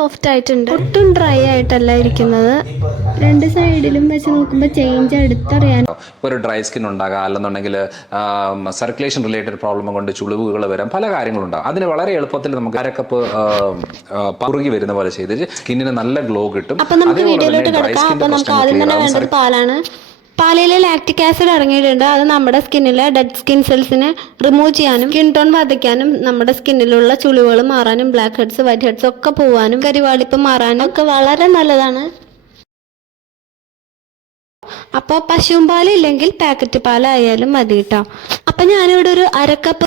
Soft ആയിട്ടുണ്ട്. ഒട്ടും dry ആയിട്ടല്ല ഇരിക്കുന്നത്. രണ്ട് സൈഡിലും വെച്ച് നോക്കുമ്പോൾ ചേഞ്ച് എടുത്തറിയാൻ ഒരു ഡ്രൈ സ്കിൻ ഉണ്ടാകാം. അല്ലെന്നുണ്ടെങ്കിൽ സർക്കുലേഷൻ റിലേറ്റഡ് പ്രോബ്ലം കൊണ്ട് ചുളിവുകൾ വരാം. പല കാര്യങ്ങളും കാര്യങ്ങളുണ്ടാകും. അതിന് വളരെ എളുപ്പത്തിൽ നമുക്ക് അരക്കപ്പ് പറുകി വരുന്ന പോലെ ചെയ്ത് സ്കിന്നിന് നല്ല ഗ്ലോ കിട്ടും. അപ്പൊ നമുക്ക് വീഡിയോയിലോട്ട് കിടക്കാം. അപ്പൊ നമുക്ക് ആദ്യം തന്നെ വേണ്ടത് പാലാണ്. പാലിൽ ലാക്റ്റിക് ആസിഡ് ഇറങ്ങിയിട്ടുണ്ട്. അത് നമ്മുടെ സ്കിന്നിലെ ഡെഡ് സ്കിൻ സെൽസിനെ റിമൂവ് ചെയ്യാനും സ്കിൻ ടോൺ വർദ്ധിക്കാനും നമ്മുടെ സ്കിന്നിലുള്ള ചുളിവുകൾ മാറാനും ബ്ലാക്ക് ഹെഡ്സ് വൈറ്റ് ഹെഡ്സ് ഒക്കെ പോവാനും കരിവാളിപ്പ് മാറാനും ഒക്കെ വളരെ നല്ലതാണ്. അപ്പോൾ പശുവും പാലില്ലെങ്കിൽ പാക്കറ്റ് പാലായാലും മതി കേട്ടോ അപ്പം ഞാനിവിടെ ഒരു അരക്കപ്പ്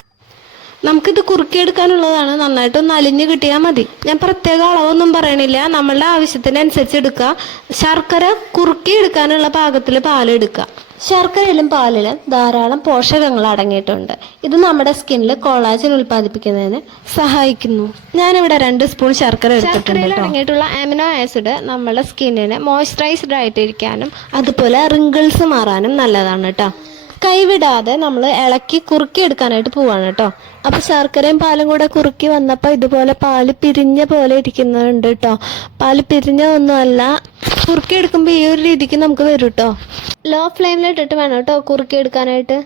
നമുക്കിത് കുറുക്കിയെടുക്കാനുള്ളതാണ്. നന്നായിട്ടൊന്ന് അലിഞ്ഞ് കിട്ടിയാൽ മതി. ഞാൻ പ്രത്യേക അളവൊന്നും പറയണില്ല. നമ്മളുടെ ആവശ്യത്തിനനുസരിച്ച് എടുക്കുക. ശർക്കര കുറുക്കി എടുക്കാനുള്ള പാകത്തിൽ പാലെടുക്കുക. ശർക്കരയിലും പാലിലും ധാരാളം പോഷകങ്ങൾ അടങ്ങിയിട്ടുണ്ട്. ഇത് നമ്മുടെ സ്കിന്നിൽ കൊളാജൻ ഉൽപ്പാദിപ്പിക്കുന്നതിന് സഹായിക്കുന്നു. ഞാനിവിടെ രണ്ട് സ്പൂൺ ശർക്കര എടുത്തിട്ടുണ്ട് അടങ്ങിയിട്ടുള്ള അമിനോ ആസിഡ് നമ്മുടെ സ്കിന്നിനെ മോയ്സ്ചറൈസ്ഡ് ആയിട്ടിരിക്കാനും അതുപോലെ റിങ്കിൾസ് മാറാനും നല്ലതാണ് കേട്ടോ. കൈവിടാതെ നമ്മൾ ഇളക്കി കുറുക്കി എടുക്കാനായിട്ട് പോവാണ് കേട്ടോ. അപ്പൊ ശർക്കരയും പാലും കൂടെ കുറുക്കി വന്നപ്പോൾ ഇതുപോലെ പാൽ പിരിഞ്ഞ പോലെ ഇരിക്കുന്നുണ്ട് കേട്ടോ. പാൽ പിരിഞ്ഞ ഒന്നുമല്ല കുറുക്കി എടുക്കുമ്പോൾ ഈ ഒരു രീതിക്ക് നമുക്ക് വരും കേട്ടോ. ലോ ഫ്ലെയിമിലിട്ടിട്ട് വേണം കേട്ടോ കുറുക്കി എടുക്കാനായിട്ട്.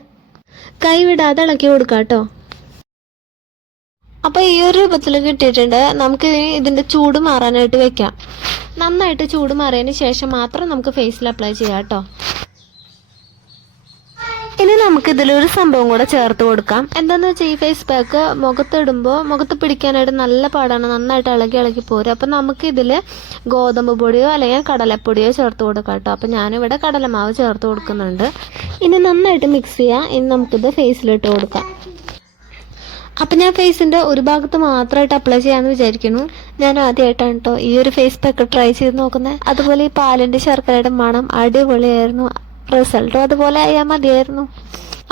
കൈവിടാതെ ഇളക്കി കൊടുക്കാം കേട്ടോ. അപ്പൊ ഈ ഒരു രൂപത്തിൽ കിട്ടിയിട്ടുണ്ട്. നമുക്ക് ഇതിന്റെ ചൂട് മാറാനായിട്ട് വെക്കാം. നന്നായിട്ട് ചൂട് മാറിയതിന് ശേഷം മാത്രം നമുക്ക് ഫേസിൽ അപ്ലൈ ചെയ്യാം കേട്ടോ. ഇനി നമുക്ക് ഇതിലൊരു സംഭവം കൂടെ ചേർത്ത് കൊടുക്കാം. എന്താന്ന് വെച്ചാൽ ഈ ഫേസ് പാക്ക് മുഖത്തിടുമ്പോൾ മുഖത്ത് പിടിക്കാനായിട്ട് നല്ല പാടാണ്. നന്നായിട്ട് ഇളകി ഇളകി പോരും. അപ്പം നമുക്ക് ഇതിൽ ഗോതമ്പ് പൊടിയോ അല്ലെങ്കിൽ കടലപ്പൊടിയോ ചേർത്ത് കൊടുക്കാം കേട്ടോ. അപ്പം ഞാനിവിടെ കടലമാവ് ചേർത്ത് കൊടുക്കുന്നുണ്ട്. ഇനി നന്നായിട്ട് മിക്സ് ചെയ്യാം. ഇനി നമുക്കിത് ഫേസിലിട്ട് കൊടുക്കാം. അപ്പം ഞാൻ ഫേസിന്റെ ഒരു ഭാഗത്ത് മാത്രമായിട്ട് അപ്ലൈ ചെയ്യാമെന്ന് വിചാരിക്കുന്നു. ഞാൻ ആദ്യമായിട്ടാണ് കേട്ടോ ഈ ഒരു ഫേസ് പാക്ക് ട്രൈ ചെയ്ത് നോക്കുന്നത് അതുപോലെ ഈ പാലിന്റെ ശർക്കരയുടെ മണം അടിപൊളിയായിരുന്നു. റിസൾട്ടും അതുപോലെ ആയാൽ മതിയായിരുന്നു.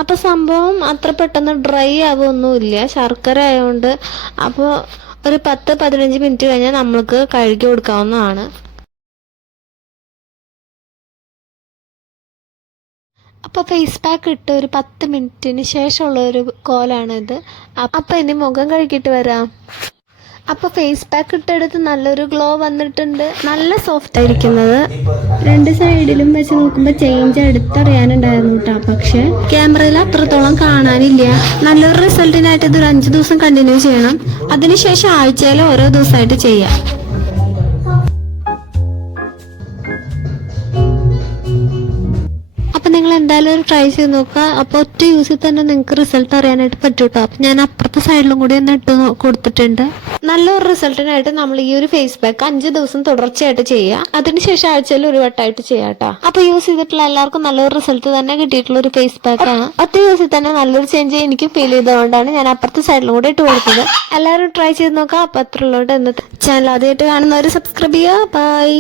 അപ്പോൾ സംഭവം അത്ര പെട്ടെന്ന് ഡ്രൈ ആവുമൊന്നുമില്ല ശർക്കര ആയതുകൊണ്ട് അപ്പോൾ ഒരു പത്ത് പതിനഞ്ച് മിനിറ്റ് കഴിഞ്ഞാൽ നമ്മൾക്ക് കഴുകി കൊടുക്കാവുന്നതാണ്. അപ്പോൾ ഫേസ് പാക്ക് ഇട്ട് ഒരു പത്ത് മിനിറ്റിന് ശേഷമുള്ള ഒരു കോലാണിത്. അപ്പോൾ ഇനി മുഖം കഴുകിയിട്ട് വരാം. അപ്പോൾ ഫേസ് പാക്ക് ഇട്ടെടുത്ത് നല്ലൊരു ഗ്ലോ വന്നിട്ടുണ്ട്. നല്ല സോഫ്റ്റ് ആയിരിക്കുന്നത്. രണ്ട് സൈഡിലും വെച്ച് നോക്കുമ്പോൾ ചേഞ്ച് എടുത്തറിയാനുണ്ടായിരുന്നു കേട്ടോ പക്ഷെ ക്യാമറയിൽ അത്രത്തോളം കാണാനില്ല. നല്ലൊരു റിസൾട്ടിനായിട്ട് ഇതൊരു അഞ്ച് ദിവസം കണ്ടിന്യൂ ചെയ്യണം. അതിനുശേഷം ആഴ്ചയിൽ ഓരോ ദിവസമായിട്ട് ചെയ്യാം. എന്തായാലും ഒരു ട്രൈ ചെയ്ത് നോക്കുക. അപ്പോൾ ഒറ്റ യൂസിൽ തന്നെ നിങ്ങൾക്ക് റിസൾട്ട് അറിയാനായിട്ട് പറ്റും കേട്ടോ അപ്പം ഞാൻ അപ്പുറത്തെ സൈഡിലും കൂടി ഒന്ന് ഇട്ട് കൊടുത്തിട്ടുണ്ട്. നല്ലൊരു റിസൾട്ടിനായിട്ട് നമ്മൾ ഈ ഒരു ഫേസ് പാക്ക് അഞ്ച് ദിവസം തുടർച്ചയായിട്ട് ചെയ്യുക. അതിനുശേഷം ആഴ്ചയിൽ ഒരു വട്ടമായിട്ട് ചെയ്യാം കേട്ടോ അപ്പോൾ യൂസ് ചെയ്തിട്ടുള്ള എല്ലാവർക്കും നല്ലൊരു റിസൾട്ട് തന്നെ കിട്ടിയിട്ടുള്ള ഒരു ഫേസ് പാക്ക് ആണ്. ഒറ്റ യൂസിൽ തന്നെ നല്ലൊരു ചേഞ്ച് എനിക്ക് ഫീൽ ചെയ്തതുകൊണ്ടാണ് ഞാൻ അപ്പുറത്തെ സൈഡിലും കൂടി ഇട്ട് കൊടുത്തത്. എല്ലാവരും ട്രൈ ചെയ്ത് നോക്കാം അപ്പോൾ അത്രയുള്ളൂ ചാനൽ ആദ്യമായിട്ട് കാണുന്നവർ സബ്സ്ക്രൈബ് ചെയ്യുക. ബൈ